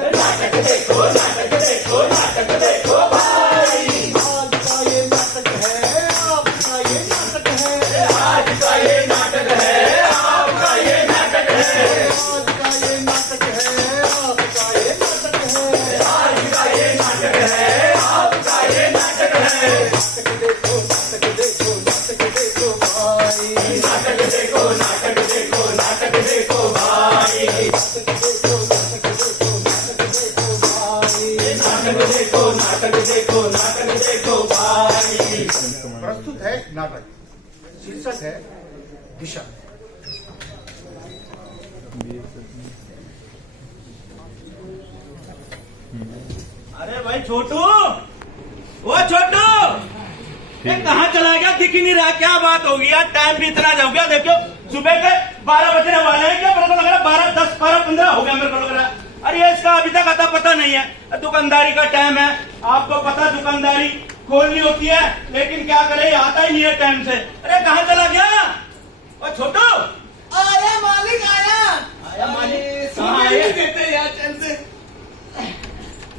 नाटक देखो नाटक देखो नाटक देखो भाई, आज का ये नाटक है आपका ये नाटक है, आज का ये नाटक है आपका ये नाटक है, आज का ये नाटक है आपका ये नाटक है, आज का ये नाटक है आपका ये नाटक है। नाटक देखो भाई, नाटक देखो नाटक देखो नाटक देखो भाई, नाटक देखो भाई। नाटक देखो नाटक देखो नाटक देखो भाई। प्रस्तुत है नाटक, शीर्षक है दिशा। अरे भाई छोटू, वो छोटू, ये कहाँ चला गया? दिख ही नहीं रहा। क्या बात होगी यार? टाइम भी इतना हो गया। देखो सुबह के 12 बजने वाले हैं। क्या मेरे को लग रहा है 12, 10, 12, 15 हो गया मेरे को लग रहा है। अरे इसका अभी तक आता पता नहीं है। दुकानदारी का टाइम है, आपको पता दुकानदारी खोलनी होती है, लेकिन क्या करे आता ही नहीं है टाइम से। अरे कहाँ चला गया? ओ छोटू, आया मालिक आया। आया मालिक? सुनने कहाँ नहीं आए? देते यार चैन से।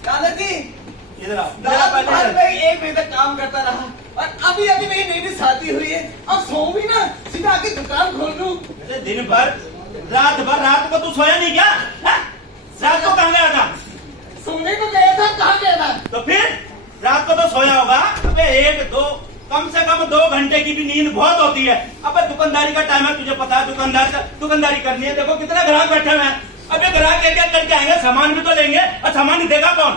दादा जी, इधर आओ, इधर आओ, रात पहले भर इधर। मैं 1 बजे तक काम करता रहा और अभी अभी मेरी नई शादी हुई है। अब सो भी ना, सीधा आके दुकान खोल लूं। अरे दिन भर रात को तू सोया नहीं क्या? हैं? रात को कहाँ गया था? सोने को गया था, कहाँ गया था? तो फिर रात को तो सोया होगा। अबे 1-2 कम से कम 2 घंटे की भी नींद बहुत होती है। अबे दुकानदारी का टाइम है, तुझे पता है दुकानदारी करनी है। देखो कितने ग्राहक बैठे हुए हैं। अबे ग्राहक क्या करके आएंगे? सामान भी तो लेंगे, और सामान देगा कौन?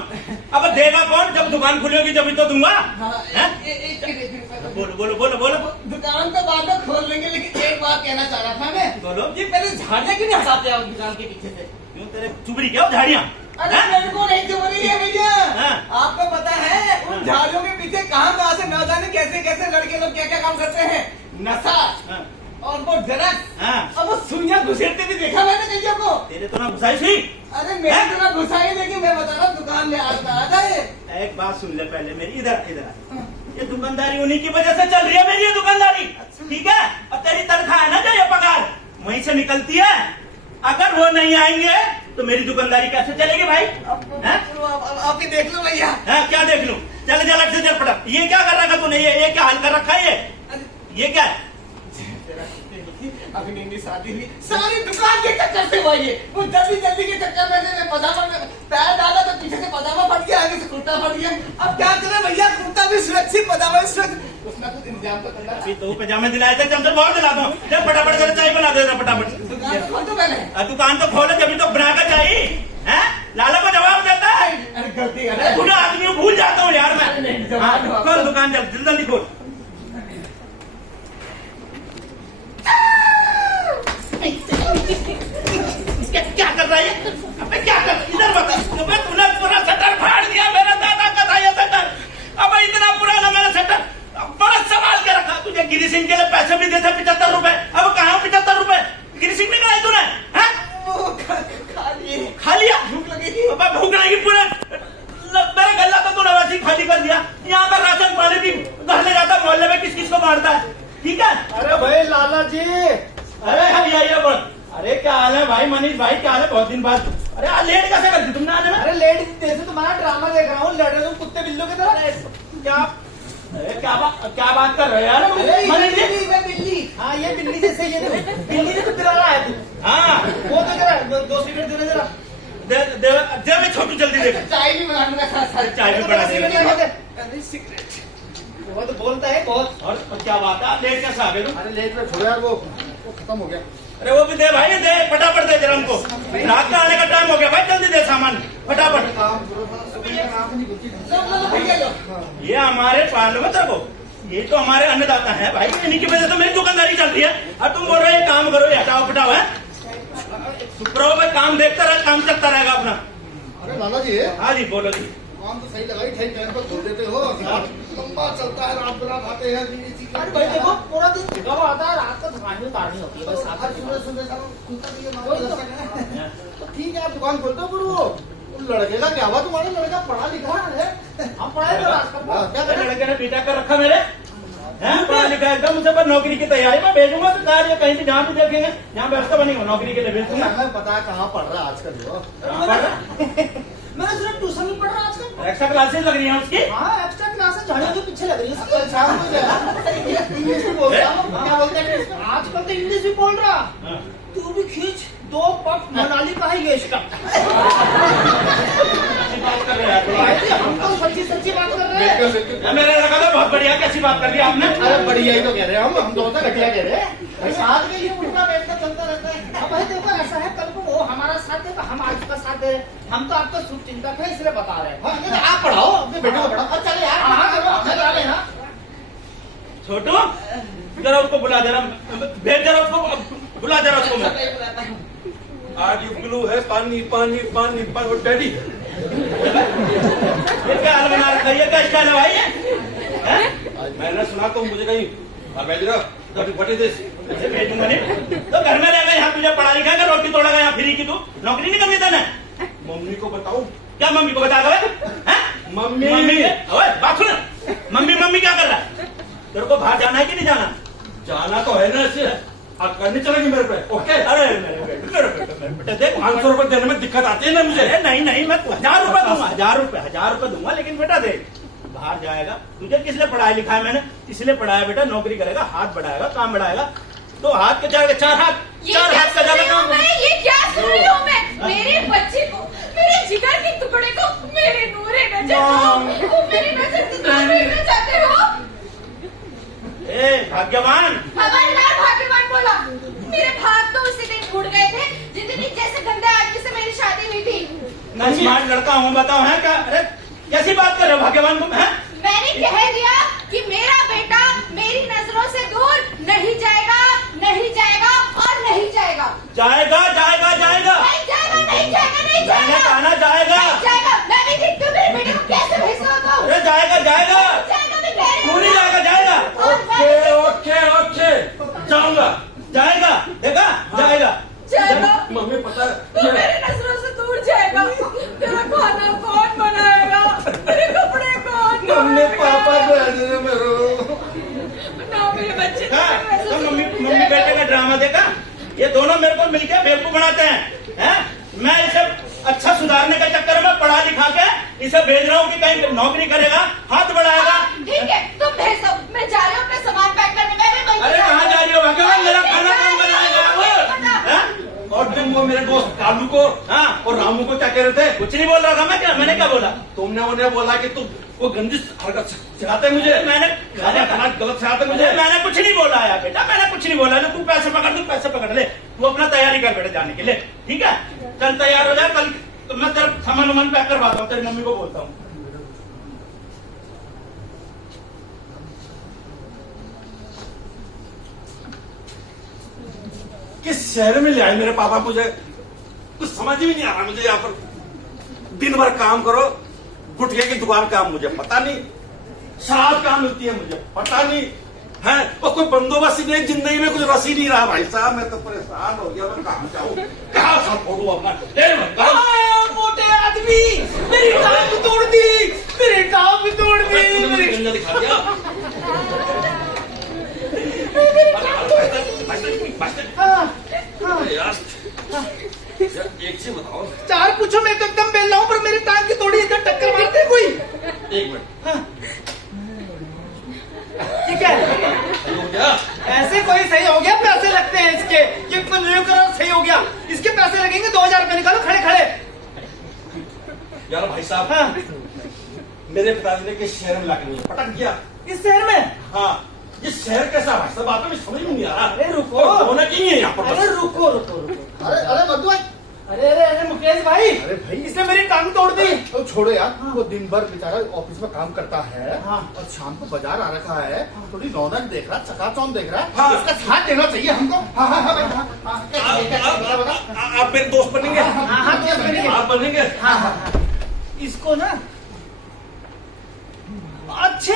अब देगा कौन? जब दुकान खुलेगी जब तो दूंगा। हाँ, हैं? एक बोलो बोलो बोलो बोलो दुकान तो बाद में खोल लेंगे, लेकिन एक बात कहना चाह रहा था मैं। बोलो। ये पहले झाड़ियाँ क्यों नहीं हटाते आप दुकान के पीछे से? क्यों तेरे चुबड़ी क्या झाड़ियाँ? अरे मेरे को नहीं चुभ रही है भैया। हाँ। आपको पता है उन झाड़ियों के पीछे कहाँ से न जाने कैसे कैसे लड़के लोग क्या क्या काम करते हैं। नशा हाँ। और वो ड्रग्स, हाँ। अब वो सुइयां घुसेड़ते भी देखा मैंने कईयों को। तेरे तो ना घुसाई सी। अरे मेरे तो ना घुसाई, लेकिन मैं बता रहा हूँ दुकान में आता आ जाए। एक बात सुन ले पहले मेरी, इधर इधर। ये दुकानदारी उन्हीं की वजह से चल रही है मेरी ये दुकानदारी, ठीक है? अब तेरी तनख्वाह है ना जो ये पगार वहीं से निकलती है। अगर वो नहीं आएंगे तो मेरी दुकानदारी कैसे चलेगी भाई? हैं? आप ही देख लो भैया। हैं? क्या देख लूं? चल जलक से चल पड़ा। ये क्या कर रखा तूने? ये क्या हाल कर रखा है? ये क्या है? अभी नहीं शादी हुई, सारी दुकान के चक्कर से हुआ ये। वो जल्दी जल्दी के चक्कर में से पजामा में पैर डाला तो पीछे से पजामा फट गया, आगे से कुर्ता फट गया। अब क्या करें भैया? कुर्ता भी सुरक्षित, पजामा भी सुरक्षित, उसका कुछ इंतजाम तो करना। अभी तो पजामे दिलाए थे, चल बहुत दिला दो। जब फटाफट जरा चाय बना दे फटाफट। दुकान तो खोल दो पहले। दुकान तो खोलो जब तो बना कर चाहिए। हैं? लाला को जवाब देता है। अरे गलती कर अरे बुढ़ा आदमी हूँ, भूल जाता हूँ यार मैं। नहीं, जवाब हाँ, दो आप। खोल दुकान जल्दी जल्दी खोल। क्या कर रहा है? अबे क्या कर? इधर बता। अबे तूने पूरा शटर फाड़ दिया। मेरा दादा का था ये शटर। अबे इतना पुराना मेरा शटर बड़ा संभाल के रखा। तुझे गिरी सिंह के लिए पैसे भी देते 75 रुपए। अब कहाँ 75 रुपए? गिरी सिंह ने कराई तूने? हैं? वो खा लिए। खा लिया? भूख लगी थी। अबे भूख लगी पूरे मेरा गला तो तूने वैसे ही खाली कर दिया। यहाँ पर राशन पानी भी घर ले जाता, मोहल्ले में किस किस को मारता है, ठीक है? अरे भाई लाला जी, अरे ये बोल। अरे क्या हाल है भाई? मनीष भाई क्या हाल है? बहुत दिन बाद। अरे आज लेट कैसे कर दी तुमने आज? अरे लेट जैसे तुम्हारा ड्रामा देख रहा हूँ, लड़ रहे हो कुत्ते बिल्लों की तरह। क्या? अरे क्या बात कर रहे हो यार? मनीष जी? बिल्ली। हाँ ये बिल्ली जैसे ये देखो, बिल्ली ने कुत्ते रहा है तू। हाँ वो तो जरा 2 सिगरेट देना जरा। दे मैं छोटू जल्दी दे। चाय भी बना दूंगा साथ। चाय भी बना देगा। अरे सिगरेट वो तो बोलता है बहुत। और क्या बात है? लेट कैसे आ गए तुम? अरे लेट में छोड़ो यार, वो खत्म हो गया। अरे वो भी दे भाई, दे फटाफट दे जरा हमको। रात का आने का टाइम हो गया भाई, जल्दी दे सामान फटाफट। ये हमारे पार्वत को, ये तो हमारे अन्नदाता है भाई, इन्हीं की वजह से मेरी दुकानदारी चल रही है। और तुम बोल रहे हो काम करो, ये हटाओ फटाओ है। सुप्रो भाई काम देखता रहे, काम चलता रहेगा अपना। अरे लाला जी, हाँ जी बोलो जी। काम तो सही लगाई, ठीक टाइम पर खोल देते हो। लंबा चलता है, रात रात आते हैं। अरे भाई देखो, पूरा दिन थका हुआ आता है, रात को थकान भी उतारनी होती है। बस आकर सुबह तो ठीक है, आप दुकान खोलते हो। पर वो लड़के का क्या हुआ? तुम्हारा लड़का पढ़ा लिखा है? हम पढ़ाई कर लड़के ने पीटा कर रखा मेरे, हैं? पढ़ा लिखा है एकदम, मुझे पर नौकरी की तैयारी में भेजूंगा तो कार्य कहीं से जहाँ भी देखेंगे जहाँ व्यवस्था बनी हो नौकरी के लिए भेज दूंगा। हमें पता है कहाँ पढ़ रहा है आजकल वो। कहाँ पढ़ रहा? मैंने सुना ट्यूशन में पढ़ रहा आजकल। एक्स्ट्रा क्लासेस लग रही हैं उसकी। हाँ एक्स्ट्रा क्लासेस झाड़ियों के पीछे लग रही है कल शाम को जाए इंग्लिश में बोलता हूँ, क्या बोलते हैं इंग्लिश में? आजकल तो इंग्लिश भी बोल रहा। हाँ। तू भी खींच 2 पफ मनाली का है ये इसका। अच्छी बात कर रहे हैं हम तो सच्ची बात कर रहे हैं। बिल्कुल बिल्कुल। मेरा लड़का तो बहुत बढ़िया, कैसी बात कर दी आपने। अरे बढ़िया ही तो कह रहे हैं हम तो घटिया कह रहे हैं। साथ में ये उठना बैठना चलता रहता है। अब भाई देखो ऐसा है, कल को वो हमारा साथ देगा, हम आज का साथ दे रहे हैं। हम तो आपको शुभ चिंतक है इसलिए बता रहे हैं। हाँ, नहीं, आप पढ़ाओ अपने बेटे को पढ़ाओ। अच्छा चले यार, हाँ चलो हमें डाले ना। छोटू जरा उसको बुला जरा, भेज जरा उसको, बुला जरा उसको। मैं आज ये ब्लू है, पानी पानी पानी पानी। डैडी ये क्या हाल बना रखा है, ये क्या स्टाइल है भाई ये? हैं? मैंने सुना तो मुझे कहीं भेज रहा कभी बटे देश। ऐसे भेजूंगा नहीं तो घर में रहेगा, यहाँ तुझे पढ़ा लिखा है, रोटी तोड़ेगा यहाँ फ्री की, तू नौकरी नहीं करनी था। मम्मी को बताऊं? क्या मम्मी को बता दो? मम्मी मम्मी ओए बात सुन, मम्मी क्या कर रहा है? तेरे को बाहर जाना है कि नहीं जाना? जाना तो है ना, ऐसे अब करनी चलेगी मेरे पे। ओके, अरे मेरे बेटे देख 500 रुपए देने में दिक्कत आती है ना मुझे। अरे नहीं मैं 1000 रुपए दूंगा, 1000 रुपए दूंगा। लेकिन बेटा देख, बाहर जाएगा, तुझे किस लिए पढ़ाया लिखा है मैंने? इसलिए पढ़ाया बेटा, नौकरी करेगा, हाथ बढ़ाएगा, काम बढ़ाएगा। तो हाथ के जाएगा, 4 हाथ का ज्यादा काम। ये क्या सुन रही हूँ मैं? मेरे बच्चे को, मेरे जिगर के टुकड़े को, मेरे नूरे नजर को, मेरी नजर से दूर रहना चाहते हो? ए भाग्यवान, खबरदार भाग्यवान बोला। मेरे भाग तो उसी दिन फूट गए थे जिस दिन जैसे गंदे आदमी से मेरी शादी हुई थी। मैं स्मार्ट लड़का हूँ, बताओ है क्या? अरे कैसी बात कर रहे हो भाग्यवान तुम? है मैंने कह दिया कि मेरा बेटा मेरी नजरों से दूर नहीं जाएगा, नहीं जाएगा और नहीं जाएगा। जाएगा जाएगा जाएगा नहीं जाएगा, नहीं जाएगा, नहीं मैंने जाएगा, कहना जाएगा। नहीं जाएगा। मैं भी देखती हूँ मेरे बेटे को कैसे भेजता होगा। अरे जाएगा जाएगा, जाएगा भी कह रही क्यों हूँ। नहीं जाएगा? जाएगा ओके ओके ओके, जाऊंगा। जाएगा, देखा जाएगा। जाएगा। मम्मी पता तू है मेरी नजरों से दूर जाएगा। तेरा खाना कौन बनाएगा? तेरे कपड़े कौन मम्मी धोएगा? पापा को मेरे ना मेरे बच्चे को हाँ, मैं तो ऐसे मम्मी दूर बेटे जाएगा। का ड्रामा देखा? ये दोनों मेरे को मिलकर बेवकूफ बनाते हैं। मैं इसे अच्छा सुधारने के चक्कर में पढ़ा लिखा के इसे भेज रहा हूँ कि कहीं नौकरी करेगा, हाथ बढ़ाएगा। ठीक है, तुम भेज दो। मैं जा रही हूँ अपने सामान पैक करने। मैं भी वहीं अरे जा कहाँ रही जा रही हो भगवान? मेरा खाना कौन बनाएगा? हैं? और तुम वो मेरे दोस्त कालू को हाँ, और रामू को क्या कह रहे थे? कुछ नहीं बोल रहा था मैं। क्या मैंने क्या बोला? तुमने उन्हें बोला कि तुम वो गंदी हरकत सिखाते मुझे, मैंने खाना गलत सिखाते मुझे। मैंने कुछ नहीं बोला है बेटा, मैंने कुछ नहीं बोला। तू पैसे पकड़, तू पैसे पकड़ ले, तू अपना तैयारी कर बेटा जाने के लिए। ठीक है, कल तैयार हो जाए, कल तो मैं तेरा सामान वामान पैक करवाता हूँ, तेरी मम्मी को बोलता हूँ। किस शहर में ले आए मेरे पापा मुझे? कुछ समझ ही नहीं आ रहा मुझे। यहाँ पर दिन भर काम करो, गुटखे की दुकान काम मुझे पता नहीं, शराब कहाँ मिलती है मुझे पता नहीं है, और कोई बंदोबस्त ही नहीं, जिंदगी में कुछ रस ही नहीं रहा भाई साहब। मैं तो परेशान हो गया, मैं कहाँ जाऊँ, कहाँ सा फोड़ू अपना? मोटे आदमी, मेरी टांग भी तोड़ दी, मेरी टांग भी तोड़ दी, मेरी गंजा दिखा दिया। यार एक चीज बताओ, 4 पूछो। मैं तो एकदम बेल रहा हूँ पर मेरी टांग की तोड़ी, इधर टक्कर मारते हैं कोई। 1 मिनट ठीक है, हो गया। ऐसे कोई सही हो गया, पैसे लगते हैं इसके। ये करो सही हो गया, इसके पैसे लगेंगे। 2000 रुपए निकालो खड़े खड़े। यार भाई साहब, हाँ, मेरे पिताजी ने किस शहर में लाके मुझे पटक दिया। इस शहर में? हाँ, ये शहर कैसा भाई साहब, बात में समझ में नहीं आ रहा। अरे रुको, होना की है यहाँ पर? अरे रुको रुको रुको। अरे मधु भाई, अरे मुकेश भाई, अरे भाई, इसने मेरी टांग तोड़ दी। तो छोड़ो यार, वो दिन भर बेचारा ऑफिस में काम करता है। हाँ। और शाम को बाजार आ रखा है, थोड़ी रौनक देख रहा, चकाचौंध देख रहा है। हाँ। उसका साथ देना चाहिए हमको। हाँ हाँ हाँ भाई, हाँ, हाँ, कैसे बता? आप मेरे दोस्त बनेंगे? हाँ दोस्त बनेंगे। आप बनेंगे? हाँ हाँ हाँ। इसको ना, अच्छा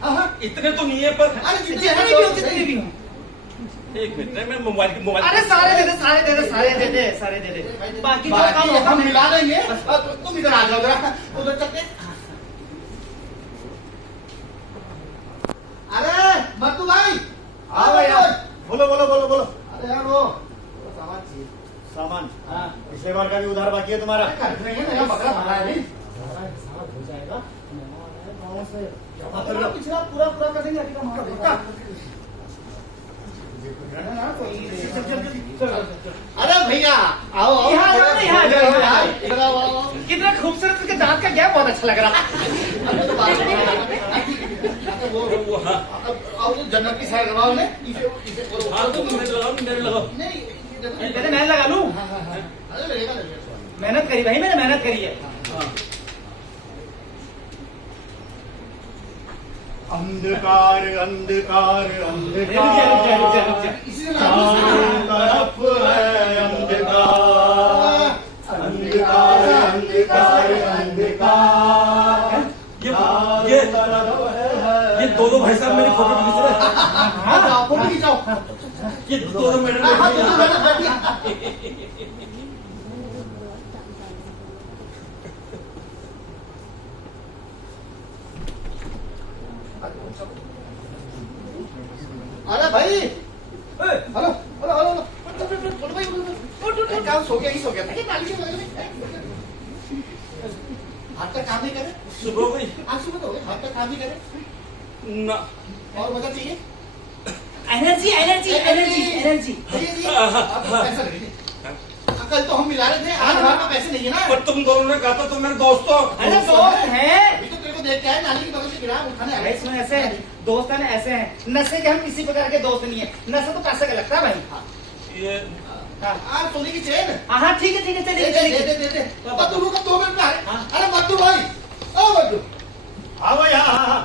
हाँ हाँ, इतने तो नहीं है पर अरे जितने भी हो, जितने भी हो। 1 मिनट मैं मोबाइल अरे सारे दे दे, सारे दे दे, सारे दे दे, सारे दे दे। बाकी जो काम बाकी होगा हम मैं- मिला देंगे। तुम इधर आ जाओ जरा, उधर चलते। मत्तू भाई। हाँ भैया, बोलो बोलो बोलो बोलो। अरे यार वो सामान चाहिए। सामान? हाँ, पिछले बार का भी उधार बाकी है तुम्हारा? कर देंगे, मेरा बकरा भरा है नहीं। हो जाएगा। गाँव से जमा कर लो। पिछला पूरा पूरा कर देंगे, अभी का माल पक्का। अरे भैया आओ आओ, यहाँ आओ, यहाँ आ जाओ, यहाँ आओ। इधर आओ, आओ, आओ। कितना खूबसूरत के दांत का गैप बहुत अच्छा लग रहा अरे तो बात है। वो हाँ, आओ तो जन्नत की सैर करवाओ ने। इसे हाँ तो मेरे लगाओ नहीं पहले मैं लगा लूं। अरे लगेगा लगेगा। मेहनत करी भाई, मैंने मेहनत करी है। अंधकार अंधकार रुक जा, रुक जा, रुक जा, रुक जा। इसी ने चारों तरफ है अंधकार, अंधकार अंधकार अंधकार। ये दो भाई साहब मेरी फोटो खींच रहे हैं। हाँ फोटो खींचाओ। ये दो मेरे हाँ बैठिए। अरे भाई हेलो हेलो हेलो हेलो भाई उठ क्या सो गया ही सो गया था नाली के बगल में हाथ का काम नहीं करे सुबह हो गई आज सुबह तो हो गया हाथ का काम नहीं करे ना और मजा चाहिए एनर्जी एनर्जी एनर्जी एनर्जी। भैया जी आपको पैसा नहीं कल तो हम मिला रहे थे आज हमारे पास पैसे नहीं है ना पर तुम दोनों ने कहा था तुम मेरे दोस्त हो। अरे दोस्त है। अभी तो तेरे को देख के आए नाली की बगल से गिरा उठाने अरे आए इसमें ऐसे है, दोस्त है ना ऐसे हैं। नशे के हम किसी प्रकार के दोस्त नहीं है। नशा तो पैसे का लगता है भाई। ये आज सोने की चेन हाँ ठीक है ठीक है, चलिए दे चलिए। दे दे मत्तू रुको 2 मिनट में हाँ। अरे मत्तू भाई ओ मत्तू हाँ भाई हाँ हाँ हाँ।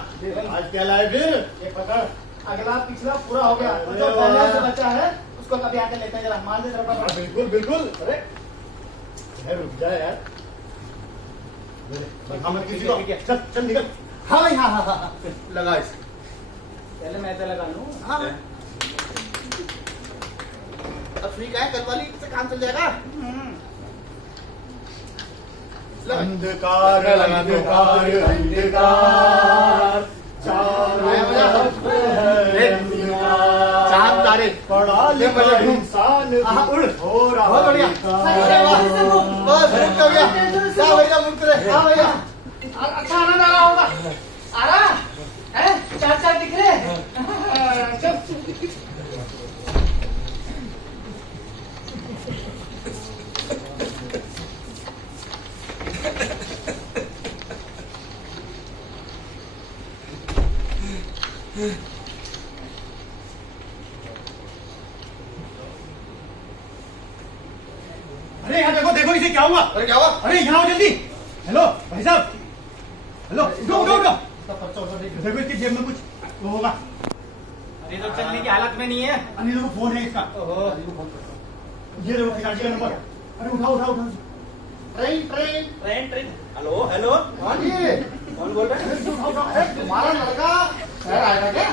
आज क्या लाए फिर? ये पकड़। अगला पिछला पूरा हो गया। और जो पहले से बचा है उसको कभी आके लेते हैं, जरा मान दे जरा। हाँ, बिल्कुल बिल्कुल। अरे रुक जा यार। हाँ मत किसी को। चल चल निकल। हाँ भाई हाँ हाँ हाँ लगा इसे पहले मैं ऐसे लगा लूं। हाँ अब फ्री का है कल वाली से काम चल जाएगा अंधकार अंधकार अंधकार चारों तरफ है अंधकार। चांद तारे पढ़ा लिखा इंसान हाँ, उड़। हो रहा बहुत बढ़िया अरे वाह बस रुक हो गया जा भैया मुक्त रहे हाँ भैया अच्छा आनंद आ रहा होगा। आ रहा है? चार चार दिख रहे हैं। चुप। अरे यहाँ देखो देखो इसे क्या हुआ? अरे क्या हुआ अरे यहाँ आओ जल्दी। हेलो भाई साहब। हेलो उठो उठो उठो। देखो इसकी जेब में कुछ वो होगा। अरे तो चलने की हालत में नहीं है। अनिल को फोन है इसका। ये देखो खिलाड़ी का नंबर। अरे उठाओ उठाओ उठाओ। Train train train train. Hello hello, हाँ जी कौन बोल रहे हैं? अरे तुम्हारा लड़का शहर आया था क्या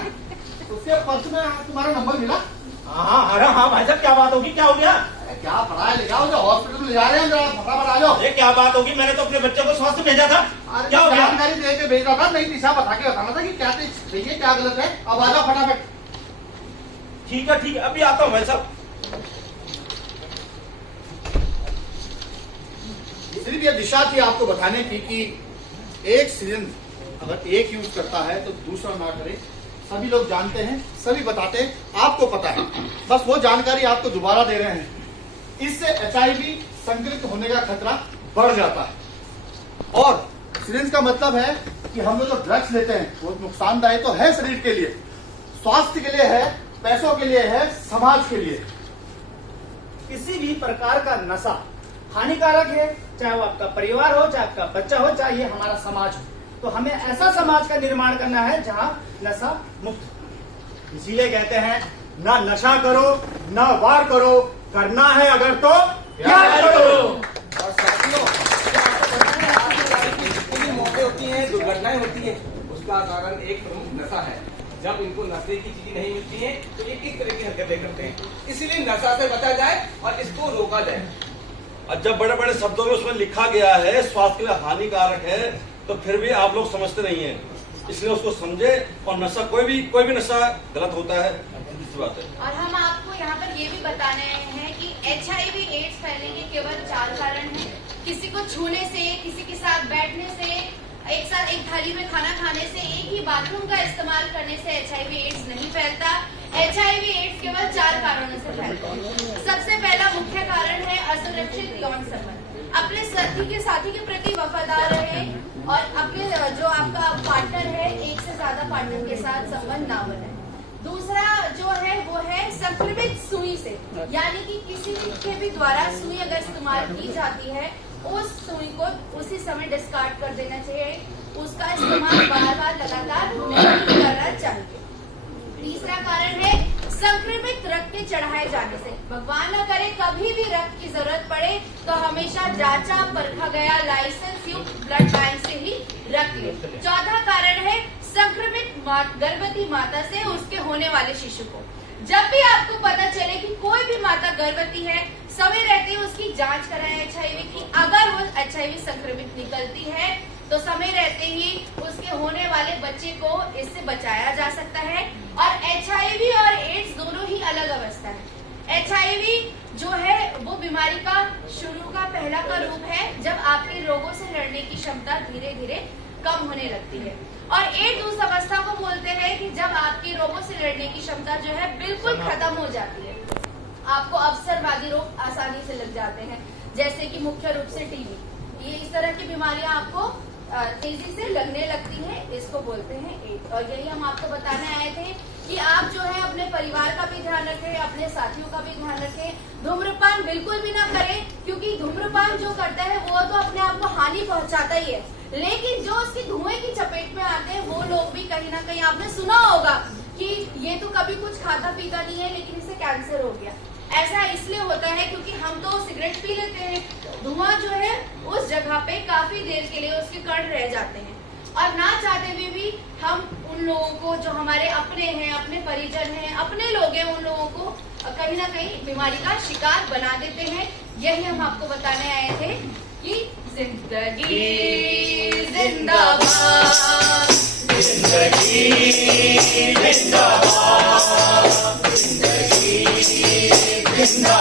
उसके पर्स में तुम्हारा नंबर मिला हाँ अरे हाँ भाई साहब, क्या बात होगी? क्या हो गया? अरे क्या पढ़ा है ले जाओ जो हॉस्पिटल में ले जा रहे हैं जरा फटाफट आ जाओ अरे क्या बात होगी? मैंने तो अपने बच्चे को स्वास्थ्य भेजा था। अरे क्या हो गया? जानकारी दे के भेज रहा था नई दिशा बता के बताना था कि क्या सही है क्या गलत है अब आ जाओ फटाफट ठीक है अभी आता हूँ भाई साहब। सिर्फ ये दिशा थी आपको बताने की कि एक सिरिंज अगर एक यूज करता है तो दूसरा ना करे। सभी लोग जानते हैं सभी बताते हैं आपको पता है बस वो जानकारी आपको दोबारा दे रहे हैं। इससे HIV संक्रमित होने का खतरा बढ़ जाता है और सिरिंज का मतलब है कि हम लोग जो ड्रग्स लेते हैं वो नुकसानदायक तो है शरीर के लिए, स्वास्थ्य के लिए है, पैसों के लिए है, समाज के लिए। किसी भी प्रकार का नशा हानिकारक है, चाहे वो आपका परिवार हो, चाहे आपका बच्चा हो, चाहे ये हमारा समाज हो। तो हमें ऐसा समाज का निर्माण करना है जहां नशा मुक्त। इसीलिए कहते हैं ना नशा करो ना वार करो, करना है अगर तो प्यार करो। और साथियों जितनी मौतें होती हैं, दुर्घटनाएं होती हैं, उसका कारण एक प्रमुख नशा है। जब इनको नशे की चीजें नहीं मिलती हैं तो ये किस तरह की हरकतें करते हैं। इसीलिए नशा से बचा जाए और इसको रोका जाए। और जब बड़े बड़े शब्दों में उसमें लिखा गया है स्वास्थ्य के लिए हानिकारक है तो फिर भी आप लोग समझते नहीं है। इसलिए उसको समझे। और नशा कोई भी नशा गलत होता है, दूसरी बात है। और हम आपको यहाँ पर ये भी बताने आए हैं कि HIV एड्स फैलने के केवल 4 कारण हैं। किसी को छूने से, किसी के साथ बैठने से, एक साथ एक थाली में खाना खाने से, एक ही बाथरूम का इस्तेमाल करने से HIV एड्स नहीं फैलता। HIV एड्स केवल 4 कारणों से फैलता है। सबसे पहला मुख्य कारण है असुरक्षित यौन संबंध। अपने साथी के प्रति वफादार रहे और अपने जो आपका पार्टनर है, एक से ज्यादा पार्टनर के साथ संबंध ना बनाए। दूसरा जो है वो है संक्रमित सुई से, यानी कि किसी के भी द्वारा सुई अगर इस्तेमाल की जाती है, उस सुई को उसी समय डिस्कार्ड कर देना चाहिए। उसका इस्तेमाल बार-बार लगातार नहीं करना चाहिए। तीसरा कारण है संक्रमित रक्त के चढ़ाए जाने से। भगवान न करे कभी भी रक्त की जरूरत पड़े तो हमेशा जांचा परखा गया लाइसेंस युक्त ब्लड बैंक से ही रक्त ले। चौथा कारण है संक्रमित गर्भवती माता से उसके होने वाले शिशु को। जब भी आपको पता चले कि कोई भी माता गर्भवती है, समय रहते ही उसकी जांच कराएं HIV की। अगर वो HIV संक्रमित निकलती है तो समय रहते ही उसके होने वाले बच्चे को इससे बचाया जा सकता है। और HIV और एड्स दोनों ही अलग अवस्था है। HIV जो है वो बीमारी का शुरू का पहला का रूप है, जब आपके रोगों से लड़ने की क्षमता धीरे धीरे कम होने लगती है। और एड्स उस अवस्था को बोलते हैं कि जब आपके रोगों से लड़ने की क्षमता जो है बिल्कुल खत्म हो जाती है। आपको अवसरवादी रोग आसानी से लग जाते हैं, जैसे कि मुख्य रूप से टीबी। ये इस तरह की बीमारियां आपको तेजी से लगने लगती है, इसको बोलते हैं एड्स। और यही हम आपको बताने आए थे कि आप जो है अपने परिवार का भी ध्यान रखें, अपने साथियों का भी ध्यान रखें। धूम्रपान बिल्कुल भी ना करें, क्योंकि धूम्रपान जो करता है वो तो अपने आप को हानि पहुंचाता ही है, लेकिन जो उसकी धुएं की चपेट में आते हैं वो लोग भी कहीं ना कहीं आपने सुना होगा कि ये तो कभी कुछ खाता पीता नहीं है लेकिन इसे कैंसर हो गया। ऐसा इसलिए होता है क्योंकि हम तो सिगरेट पी लेते हैं, धुआं जो है उस जगह पे काफी देर के लिए उसके कण रह जाते हैं, और ना चाहते हुए भी हम उन लोगों को जो हमारे अपने हैं, अपने परिजन हैं, अपने लोग हैं, उन लोगों को कहीं ना कहीं बीमारी का शिकार बना देते हैं। यही हम आपको बताने आए थे कि जिंदगी जिंदाबाद, जिंदगी जिंदाबाद, जिंदगी जिंदाबाद।